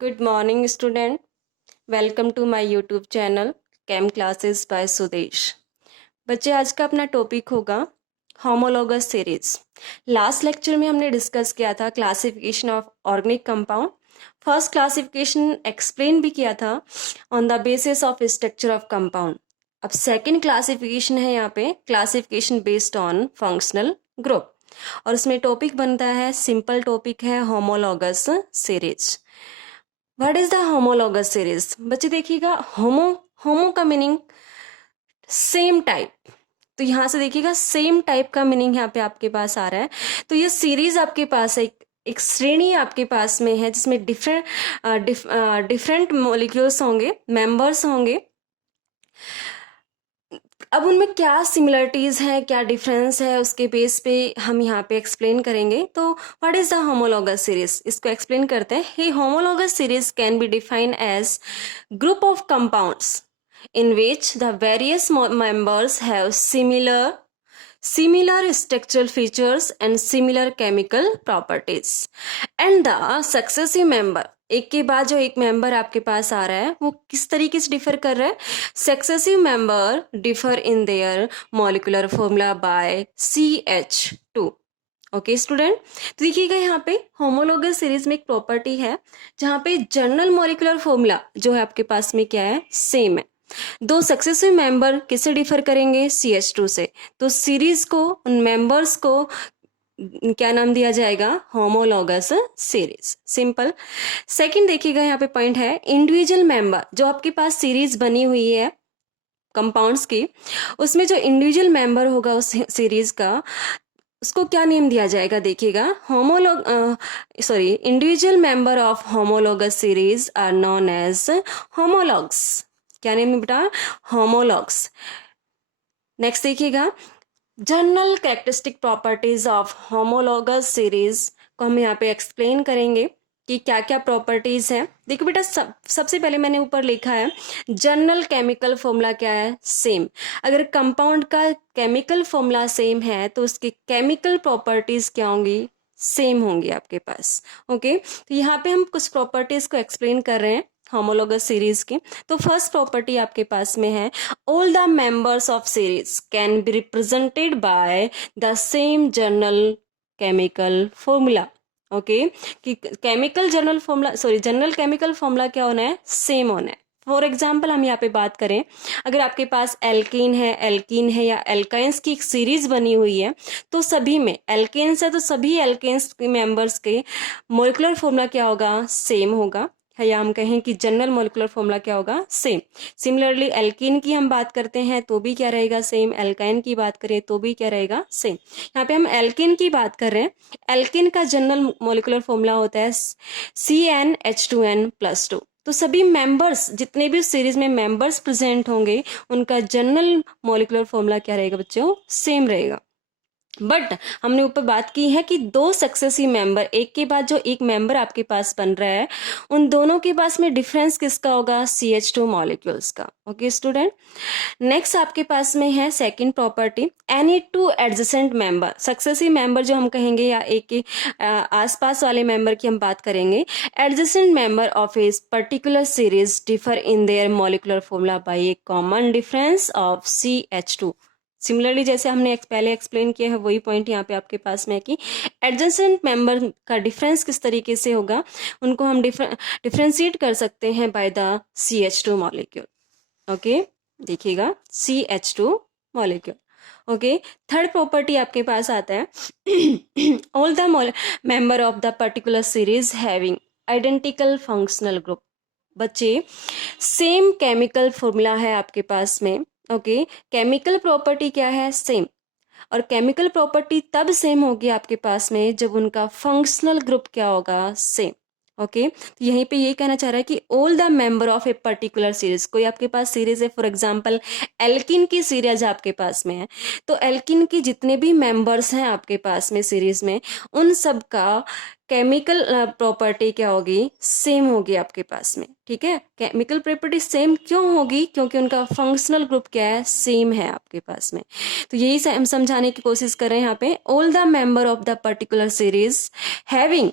Good morning student. Welcome to my YouTube channel chem classes by Sudesh. बच्चे, आज का अपना टॉपिक होगा होमोलॉगस सीरीज। लास्ट लेक्चर में हमने डिस्कस किया था classification of organic compound. First classification explain भी किया था on the basis of structure of compound. अब सेकंड क्लासिफिकेशन है यहाँ पे classification based on functional group, और उसमें टॉपिक बनता है, सिंपल टॉपिक है homologous series. What is the homologous series? बच्चे देखिएगा, होमो का मीनिंग सेम टाइप, तो यहाँ से देखिएगा सेम टाइप का मीनिंग यहाँ पे आपके पास आ रहा है। तो ये सीरीज आपके पास एक श्रेणी आपके पास में है जिसमें डिफरेंट मॉलिक्यूल्स होंगे, मेंबर्स होंगे। अब उनमें क्या सिमिलरिटीज है, क्या डिफरेंस है, उसके बेस पे हम यहाँ पे एक्सप्लेन करेंगे। तो what is the homologous series, इसको एक्सप्लेन करते हैं। ही homologous series can be defined as group of compounds in which the various members have similar structural features and similar chemical properties, and the successive member, एक के बाद जो एक member आपके पास आ रहा है वो किस तरीके से डिफर कर रहा है? Successive member differ in their molecular formula bye CH2। Okay student, तो देखिएगा यहाँ पे होमोलॉगस सीरीज में एक प्रॉपर्टी है जहाँ पे जनरल मॉलिक्यूलर फॉर्मूला जो है आपके पास में क्या है? सेम है। दो सक्सेसिव मेंबर किससे डिफर करेंगे? CH2 से। तो सीरीज को, उन मेंबर्स को क्या नाम दिया जाएगा? Homologous series. सिंपल। सेकंड देखिएगा यहाँ पे पॉइंट है, इंडिविजुअल मेंबर जो आपके पास सीरीज बनी हुई है कंपाउंड्स की, उसमें जो इंडिविजुअल मेंबर होगा उस सीरीज का, उसको क्या नेम दिया जाएगा? देखिएगा, individual member of homologous series are known as homologues. क्या नेम है बेटा? होमोलॉग्स। नेक्स्ट देखिएगा, general characteristic properties of homologous series को हम यहाँ पे एक्सप्लेन करेंगे कि क्या क्या प्रॉपर्टीज है। देखो बेटा, सबसे पहले मैंने ऊपर लिखा है जनरल केमिकल फॉर्मूला क्या है? सेम। अगर कंपाउंड का केमिकल फॉर्मूला सेम है तो उसकी केमिकल प्रॉपर्टीज क्या होंगी? सेम होंगी आपके पास। ओके, तो यहाँ पे हम कुछ प्रॉपर्टीज को एक्सप्लेन कर रहे हैं होमोलॉगस सीरीज की। तो फर्स्ट प्रॉपर्टी आपके पास में है, all the members of series can be represented by the same general chemical formula. Okay, कि chemical general formula, general chemical formula क्या होना है? सेम होना है। फॉर एग्जाम्पल हम यहाँ पे बात करें, अगर आपके पास एल्कीन है या एल्काइंस की एक सीरीज बनी हुई है, तो सभी में एल्केन्स है तो सभी एल्केन्स के मेंबर्स के मोलिकुलर फॉर्मूला क्या होगा? सेम होगा। या हम कहें कि जनरल मोलिकुलर फॉर्मूला क्या होगा? सेम। सिमिलरली एल्कीन की हम बात करते हैं तो भी क्या रहेगा? सेम। एल्काइन की बात करें तो भी क्या रहेगा? सेम। यहाँ पे हम एल्कीन की बात कर रहे हैं। एल्कीन का जनरल मोलिकुलर फॉर्मूला होता है CnH2n+2। तो सभी मेंबर्स, जितने भी सीरीज में मेंबर्स प्रेजेंट होंगे, उनका जनरल मोलिकुलर फॉर्मूला क्या रहेगा बच्चों? सेम रहेगा। बट हमने ऊपर बात की है कि दो सक्सेसिव मेंबर, एक के बाद जो एक मेंबर आपके पास बन रहा है, उन दोनों के पास में डिफरेंस किसका होगा? CH2 मॉलिक्यूल्स का। ओके स्टूडेंट, नेक्स्ट आपके पास में है second property, any two adjacent member, successive member जो हम कहेंगे या एक के आसपास वाले मेंबर की हम बात करेंगे, adjacent member of a particular series differ in their molecular formula bye A common difference of CH2। Similarly जैसे हमने पहले एक्सप्लेन किया है, वही पॉइंट यहाँ पे आपके पास में है कि एडजेसेंट मेंबर का डिफरेंस किस तरीके से होगा, उनको हम डिफरेंशिएट कर सकते हैं by the CH2 molecule. Okay, देखिएगा CH2 molecule. Okay, third property आपके पास आता है, all the member of the particular series having identical functional group. बच्चे, सेम केमिकल फॉर्मूला है आपके पास में। ओके, केमिकल प्रॉपर्टी क्या है? सेम। और केमिकल प्रॉपर्टी तब सेम होगी आपके पास में जब उनका फंक्शनल ग्रुप क्या होगा? सेम। ओके, तो यहीं पे ये कहना चाह रहा है कि all the member of a particular series, कोई आपके पास सीरीज है, फॉर एग्जांपल एल्किन की सीरीज आपके पास में है, तो एल्किन की जितने भी मेंबर्स हैं आपके पास में सीरीज में, उन सब का केमिकल प्रॉपर्टी क्या होगी? सेम होगी आपके पास में। ठीक है, केमिकल प्रॉपर्टी सेम क्यों होगी? क्योंकि उनका फंक्शनल ग्रुप क्या है? सेम है आपके पास में। तो यही हम समझाने की कोशिश कर रहे हैं यहाँ पे, all the member of the particular series having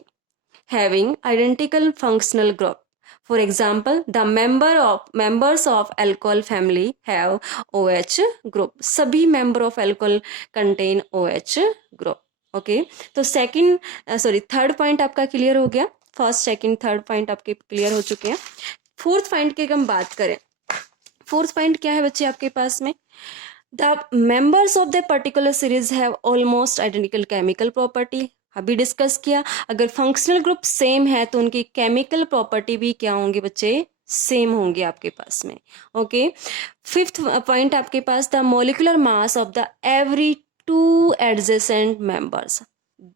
identical functional group for example the members of alcohol family have OH group. सभी member of alcohol contain OH group. Okay तो थर्ड पॉइंट आपका क्लियर हो गया. First second third point आपके clear हो चुके हैं. Fourth point की हम बात करें, फोर्थ पॉइंट क्या है बच्चे आपके पास में, the members of the particular series have almost identical chemical property. अभी डिस्कस किया, अगर फंक्शनल ग्रुप सेम है तो उनकी केमिकल प्रॉपर्टी भी क्या होंगे बच्चे, सेम होंगे आपके पास में. ओके फिफ्थ पॉइंट आपके पास, the molecular mass of the every two adjacent members.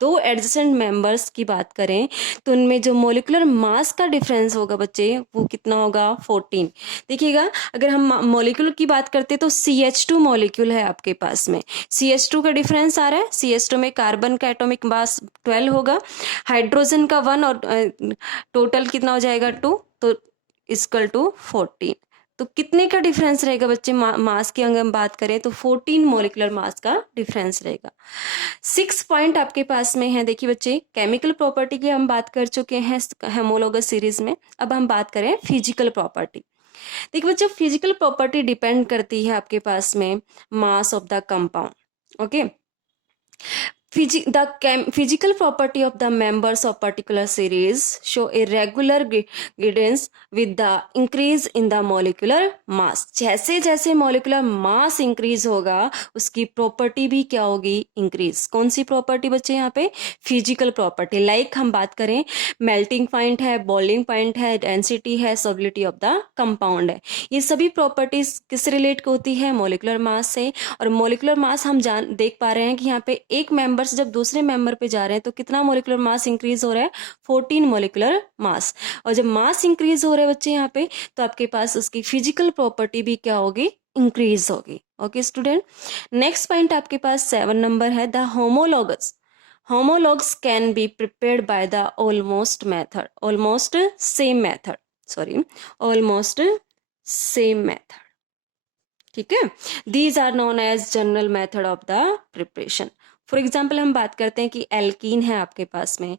दो एडजेसेंट मेंबर्स की बात करें तो उनमें जो मोलिकुलर मास का डिफरेंस होगा बच्चे वो कितना होगा, 14. देखिएगा अगर हम मोलिक्यूल की बात करते तो CH2 मॉलिक्यूल है आपके पास में, CH2 का डिफरेंस आ रहा है. CH2 में कार्बन का एटॉमिक मास 12 होगा, हाइड्रोजन का 1 और टोटल कितना हो जाएगा 2, तो इक्वल टू 14. तो कितने का डिफरेंस रहेगा बच्चे, मास की अगर हम बात करें तो 14 मोलिकुलर मास का डिफरेंस रहेगा. 6 पॉइंट आपके पास में है. देखिए बच्चे केमिकल प्रॉपर्टी की हम बात कर चुके हैं होमोलोगस सीरीज में. अब हम बात करें फिजिकल प्रॉपर्टी. देखिए बच्चे फिजिकल प्रॉपर्टी डिपेंड करती है आपके पास में मास of the compound. Okay the physical property of the members of particular series show a regular gradient with the increase in the molecular mass. जैसे जैसे molecular mass increase होगा उसकी property भी क्या होगी, increase. कौन सी property बच्चे यहाँ पे, physical property. like हम बात करें melting point है, boiling point है, density है, solubility of the compound है. ये सभी properties किस relate होती है, molecular mass से. और molecular mass हम देख पा रहे हैं कि यहाँ पे एक मेंबर से जब दूसरे मेंबर पे जा रहे हैं तो कितना मोलिकुलर मास इंक्रीज हो रहा है, 14 मोलिकुलर मास. और जब मास इंक्रीज हो रहे हैं बच्चे यहाँ पे तो आपके पास उसकी फिजिकल प्रॉपर्टी भी क्या होगी, इंक्रीज होगी. ओके स्टूडेंट, नेक्स्ट पॉइंट आपके पास 7 नंबर है, the homologs can be prepared by the almost same method. ठीक है, these are known as general method of the preparation. For example हम बात करते हैं कि एल्कीन है आपके पास में,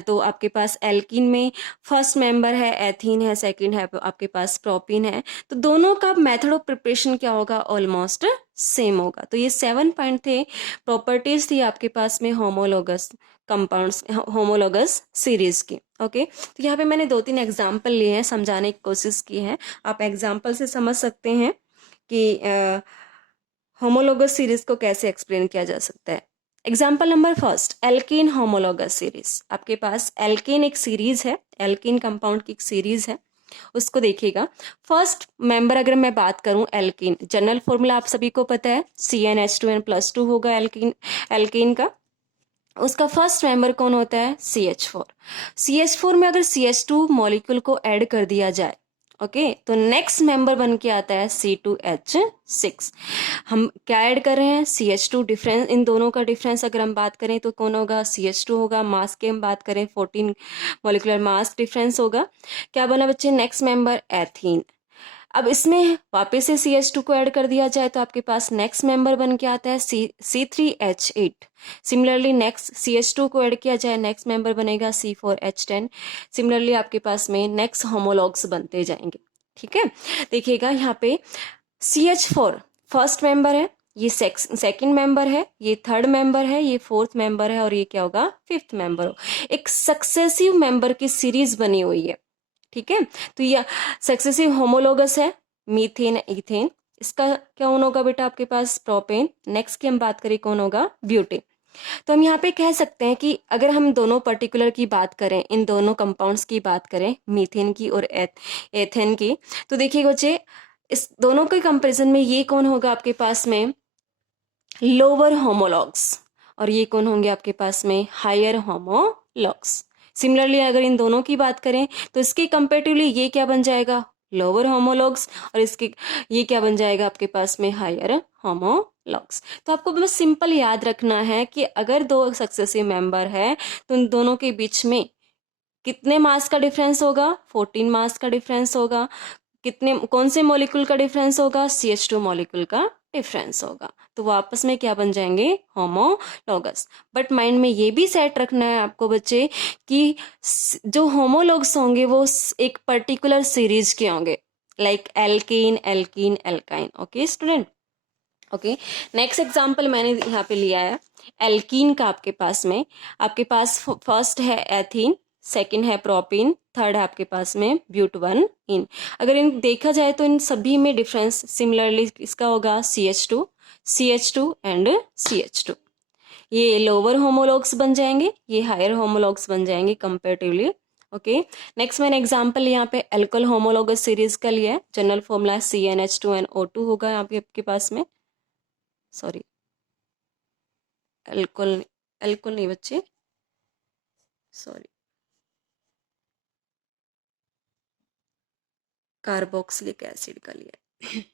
तो आपके पास एल्कीन में फर्स्ट मेंबर है एथीन है, सेकंड है आपके पास प्रोपीन है, तो दोनों का मेथड ऑफ प्रिपरेशन क्या होगा, ऑलमोस्ट सेम होगा. तो ये 7 पॉइंट थे, प्रॉपर्टीज थी आपके पास में होमोलोगस कंपाउंड्स, होमोलोगस सीरीज की. ओके तो यहाँ पे मैंने 2-3 एग्जाम्पल लिए हैं, समझाने की कोशिश की है. आप एग्जाम्पल से समझ सकते हैं कि होमोलोगस सीरीज को कैसे एक्सप्लेन किया जा सकता है. Example number first, alkene homologous series. आपके पास एल्कीन एक सीरीज है, एल्कीन कंपाउंड की एक सीरीज है, उसको देखिएगा. फर्स्ट मेंबर अगर मैं बात करूं एल्कीन, जनरल फॉर्मूला आप सभी को पता है, CnH2n+2 होगा एल्कीन का. उसका फर्स्ट मेंबर कौन होता है, CH4. CH4 में अगर CH2 मॉलिक्यूल को ऐड कर दिया जाए, ओके तो नेक्स्ट मेंबर बन के आता है C2H6. हम क्या ऐड कर रहे हैं, CH2. डिफरेंस इन दोनों का डिफरेंस अगर हम बात करें तो कौन होगा, CH2 होगा. मास की हम बात करें 14 मॉलिकुलर मास डिफरेंस होगा. क्या बना बच्चे, नेक्स्ट मेंबर एथीन. अब इसमें वापस से CH2 को ऐड कर दिया जाए तो आपके पास नेक्स्ट मेंबर बन के आता है C3H8. सिमिलरली नेक्स्ट CH2 को ऐड किया जाए, नेक्स्ट मेंबर बनेगा C4H10. सिमिलरली आपके पास में नेक्स्ट होमोलॉग्स बनते जाएंगे. ठीक है, देखिएगा यहाँ पे CH4 फर्स्ट मेंबर है, ये सेकंड मेंबर है, ये थर्ड मेंबर है, ये फोर्थ मेंबर है और ये क्या होगा, फिफ्थ मेंबर हो. एक सक्सेसिव मेंबर की सीरीज बनी हुई है. ठीक है, तो ये सक्सेसिव होमोलोगस है, मीथेन इथेन. इसका क्या कौन होगा बेटा आपके पास, प्रोपेन. नेक्स्ट की हम बात करें कौन होगा, ब्यूटेन. तो हम यहाँ पे कह सकते हैं कि अगर हम दोनों पर्टिकुलर की बात करें, इन दोनों कंपाउंड्स की बात करें, मीथेन की और एथेन की, तो देखिए बच्चे इस दोनों के कंपैरिजन में ये कौन होगा आपके पास में, लोअर होमोलॉग्स, और ये कौन होंगे आपके पास में, हायर होमोलॉग्स. सिमिलरली अगर इन दोनों की बात करें तो इसके कंपेरेटिवली ये क्या बन जाएगा, लोअर होमोलॉग्स, और इसके ये क्या बन जाएगा आपके पास में, हायर होमोलॉग्स. तो आपको बस सिंपल याद रखना है कि अगर दो सक्सेसिव मेंबर है तो उन दोनों के बीच में कितने मास का डिफरेंस होगा, 14 मास का डिफरेंस होगा. कितने कौन से मॉलिक्यूल का डिफरेंस होगा, CH2 मॉलिक्यूल का डिफरेंस होगा, तो वो आपस में क्या बन जाएंगे, होमोलॉगस। बट माइंड में ये भी सेट रखना है आपको बच्चे कि जो होमोलॉग्स होंगे वो एक पर्टिकुलर सीरीज के होंगे, like alkene alkene alkyne. Okay student, okay. Next example मैंने यहाँ पे लिया है एल्कीन का। आपके पास फर्स्ट है एथीन, सेकंड है प्रोपीन, थर्ड है आपके पास में ब्यूटवन इन। अगर इन देखा जाए तो इन सभी में डिफरेंस सिमिलरली इसका होगा CH2 एंड CH2। ये लोअर होमोलॉग्स बन जाएंगे, ये हायर होमोलॉग्स बन जाएंगे कंपेरेटिवली। ओके, नेक्स्ट मैंने एग्जांपल यहाँ पे एल्कोहल होमोलॉगस सीरीज का लिया है। जनरल फॉर्मूला CnH2nO2 होगा यहाँ पे आपके पास में, सॉरी एल्कोहल, एल्कोहल नहीं बच्चे, सॉरी, कार्बोक्सिलिक एसिड का लिया है।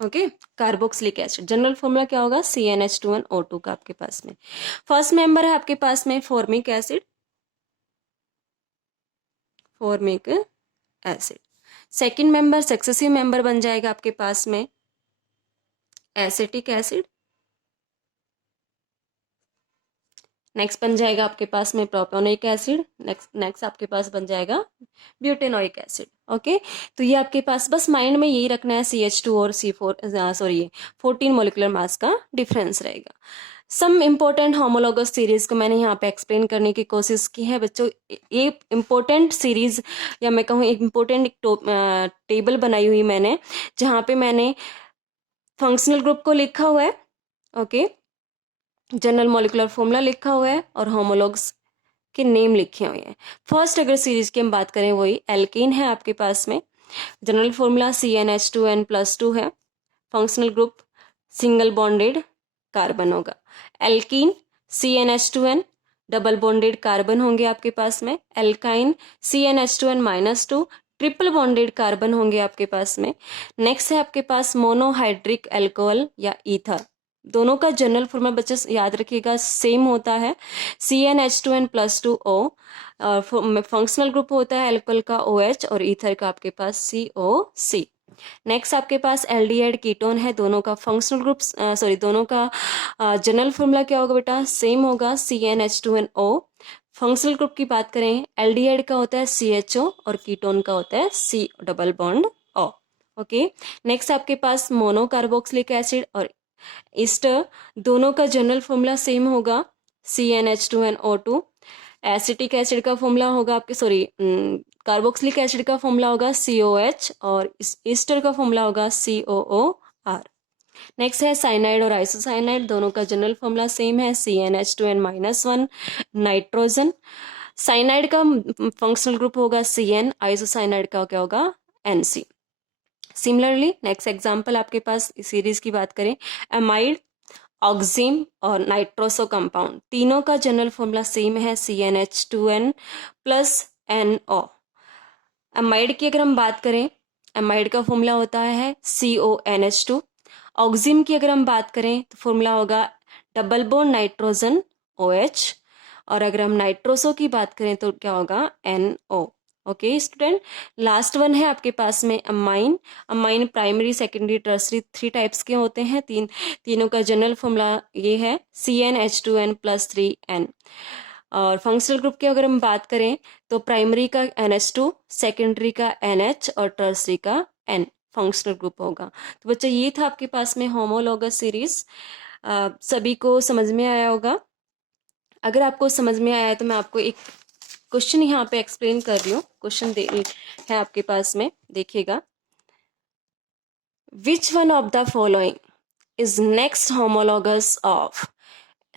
Okay, carboxylic acid general formula क्या होगा, CnH2nO2 का आपके पास में। फर्स्ट मेंबर है आपके पास में formic acid, formic acid. Second member successive member बन जाएगा आपके पास में एसिटिक एसिड। नेक्स्ट बन जाएगा आपके पास में प्रोपेनोइक एसिड। नेक्स्ट आपके पास बन जाएगा ब्यूटेनोइक एसिड। ओके, तो ये आपके पास बस माइंड में यही रखना है, CH2 और C4 सॉरी 14 मोलिकुलर मास का डिफरेंस रहेगा। सम इम्पोर्टेंट होमोलॉगस सीरीज को मैंने यहाँ पे एक्सप्लेन करने की कोशिश की है बच्चों। ये इम्पोर्टेंट सीरीज या मैं कहूँ एक इम्पोर्टेंट टेबल बनाई हुई मैंने, जहाँ पे मैंने फंक्शनल ग्रुप को लिखा हुआ है, ओके, जनरल मॉलिकुलर फॉर्मूला लिखा हुआ है और होमोलॉग्स के नेम लिखे हुए हैं। फर्स्ट अगर सीरीज की हम बात करें वही एल्कीन है आपके पास में। जनरल फॉर्मूला CnH2n+2 है। Functional group single bonded carbon होगा। Alkene CnH2n double bonded carbon होंगे आपके पास में। Alkyne CnH2n-2 triple bonded carbon होंगे आपके पास में। नेक्स्ट है आपके पास मोनोहाइड्रिक अल्कोहल या ईथर। दोनों का जनरल फॉर्मूला बच्चे याद रखिएगा सेम होता है, CnH2n+2O। और फंक्शनल ग्रुप होता है अल्कोहल का OH और ईथर का आपके पास COC। नेक्स्ट आपके पास एल्डिहाइड कीटोन है, दोनों का फंक्शनल ग्रुप दोनों का जनरल फॉर्मूला क्या होगा बेटा, सेम होगा, CnH2nO। फंक्शनल ग्रुप की बात करें एल्डिहाइड का होता है CHO और कीटोन का होता है C double bond O। Okay, next आपके पास मोनोकार्बोक्सिलिक एसिड और ईस्टर, दोनों का जनरल फॉर्मूला सेम होगा, CnH2nO2। एसिटिक एसिड का फॉर्मूला होगा आपके कार्बोक्सिलिक एसिड का फॉर्मूला होगा COH और ईस्टर का फॉर्मूला होगा COOR। नेक्स्ट है साइनाइड और आइसोसाइनाइड, दोनों का जनरल फॉर्मूला सेम है, CnH2n-1 नाइट्रोजन। साइनाइड का फंक्शनल ग्रुप होगा CN, आइसोसाइनाइड का क्या होगा NC। सिमिलरली नेक्स्ट एग्जांपल आपके पास सीरीज की बात करें एमाइड, ऑक्जिम और नाइट्रोसो कंपाउंड, तीनों का जनरल फॉर्मूला सेम है, CnH2n+NO। एमाइड की अगर हम बात करें, एमाइड का फॉर्मूला होता है CONH2। ऑक्जिम की अगर हम बात करें तो फॉर्मूला होगा डबल बॉन्ड नाइट्रोजन OH। और अगर हम नाइट्रोसो की बात करें तो क्या होगा NO। Okay student, last one है आपके पास में amine. Amine primary secondary tertiary 3 types के होते हैं। तीनों का जनरल फॉर्मूला ये है, CnH2n+3N। और फंक्शनल ग्रुप की अगर हम बात करें तो प्राइमरी का NH2, सेकेंडरी का NH और टर्सरी का N फंक्शनल ग्रुप होगा। तो बच्चा ये था आपके पास में होमोलॉगस सीरीज। सभी को समझ में आया होगा। अगर आपको समझ में आया है तो मैं आपको एक क्वेश्चन यहाँ पे एक्सप्लेन कर रही हूँ। क्वेश्चन है आपके पास में, देखिएगा। विच one of the following is next homologous of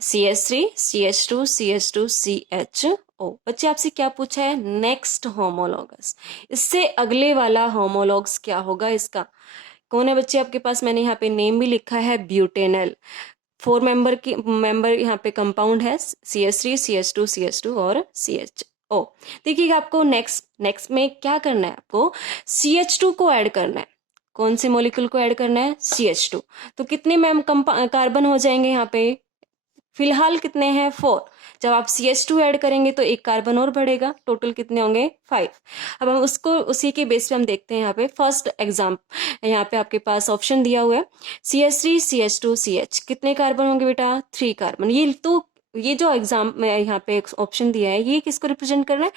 CH3, CH2, CH2, CHO। बच्चे आपसे क्या पूछा है, नेक्स्ट होमोलॉगस, इससे अगले वाला होमोलॉग्स क्या होगा इसका। कौन है बच्चे आपके पास, मैंने यहाँ पे नेम भी लिखा है, ब्यूटेनल। 4 मेंबर यहाँ पे कंपाउंड है, CH3, CH2, CH2 और CHO। देखिएगा आपको नेक्स्ट में क्या करना है, आपको CH2 को ऐड करना है। कौन से मॉलिक्यूल को ऐड करना है, CH2। तो कितने कार्बन हो जाएंगे यहाँ पे, फिलहाल कितने हैं 4। जब आप CH2 ऐड करेंगे तो एक कार्बन और बढ़ेगा, टोटल कितने होंगे 5। अब हम उसको उसी के बेस पे हम देखते हैं यहाँ पे फर्स्ट एग्जाम। यहाँ पे आपके पास ऑप्शन दिया हुआ है CH3 CH2 CH, कितने कार्बन होंगे बेटा 3 कार्बन। ये जो एग्जाम में यहाँ पे ऑप्शन दिया है ये किसको रिप्रेजेंट कर रहा है,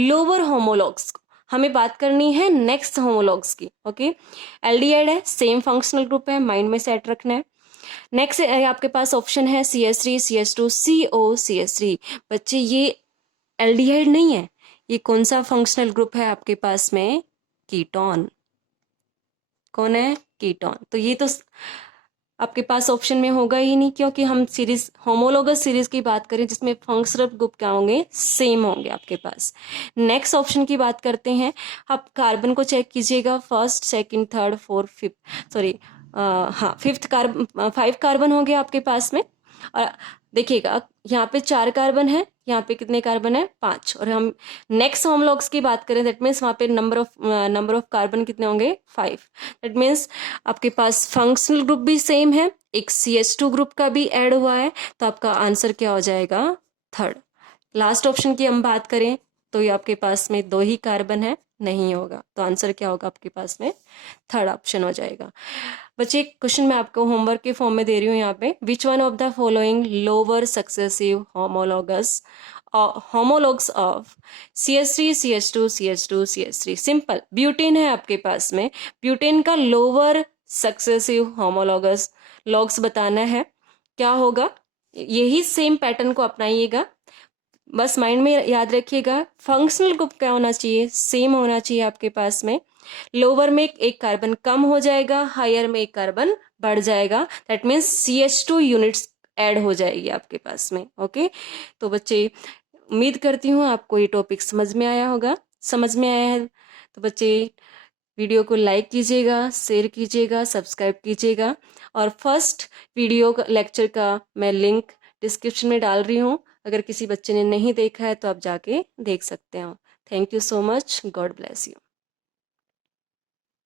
लोअर होमोलॉग्स को। हमें बात करनी है नेक्स्ट होमोलॉग्स की। ओके, एल्डिहाइड है, सेम फंक्शनल ग्रुप है, माइंड में सेट रखना है। नेक्स्ट आपके पास ऑप्शन है CH3 CH2 CO CH3। बच्चे ये एल्डिहाइड नहीं है, ये कौन सा फंक्शनल ग्रुप है आपके पास में, कीटोन। कौन है, कीटोन। तो ये तो आपके पास ऑप्शन में होगा ही नहीं, क्योंकि हम सीरीज होमोलोगस सीरीज की बात करें जिसमें फंक्शनल ग्रुप क्या होंगे, सेम होंगे आपके पास। नेक्स्ट ऑप्शन की बात करते हैं। आप कार्बन को चेक कीजिएगा, first second third fourth fifth, sorry हाँ फिफ्थ कार्बन, 5 कार्बन हो गए आपके पास में। और देखिएगा यहाँ पे 4 कार्बन है, यहाँ पे कितने कार्बन है 5। और हम नेक्स्ट होमोलॉग्स की बात करें दैट मीन्स वहाँ पे नंबर ऑफ कार्बन कितने होंगे 5। दैट मीन्स आपके पास फंक्शनल ग्रुप भी सेम है, एक CH2 ग्रुप का भी ऐड हुआ है, तो आपका आंसर क्या हो जाएगा, थर्ड। लास्ट ऑप्शन की हम बात करें तो ये आपके पास में 2 ही कार्बन है, नहीं होगा, तो आंसर क्या होगा आपके पास में, थर्ड ऑप्शन हो जाएगा। बच्चे क्वेश्चन मैं आपको होमवर्क के फॉर्म में दे रही हूँ यहाँ पे, which one of the following lower successive homologues of CH3 CH2 CH2 CH3। Simple, butane है आपके पास में, ब्यूटेन का लोअर सक्सेसिव होमोलॉगस लॉग्स बताना है, क्या होगा। यही सेम पैटर्न को अपनाइएगा, बस माइंड में याद रखिएगा फंक्शनल ग्रुप क्या होना चाहिए, सेम होना चाहिए आपके पास में। लोअर में एक कार्बन कम हो जाएगा, हायर में एक कार्बन बढ़ जाएगा, that means CH2 units add हो जाएगी आपके पास में। ओके, तो बच्चे उम्मीद करती हूँ आपको ये टॉपिक समझ में आया होगा। समझ में आया है तो बच्चे वीडियो को लाइक कीजिएगा, शेयर कीजिएगा, सब्सक्राइब कीजिएगा। और फर्स्ट वीडियो लेक्चर का मैं लिंक डिस्क्रिप्शन में डाल रही हूँ, अगर किसी बच्चे ने नहीं देखा है तो आप जाके देख सकते हो। Thank you so much, God bless you.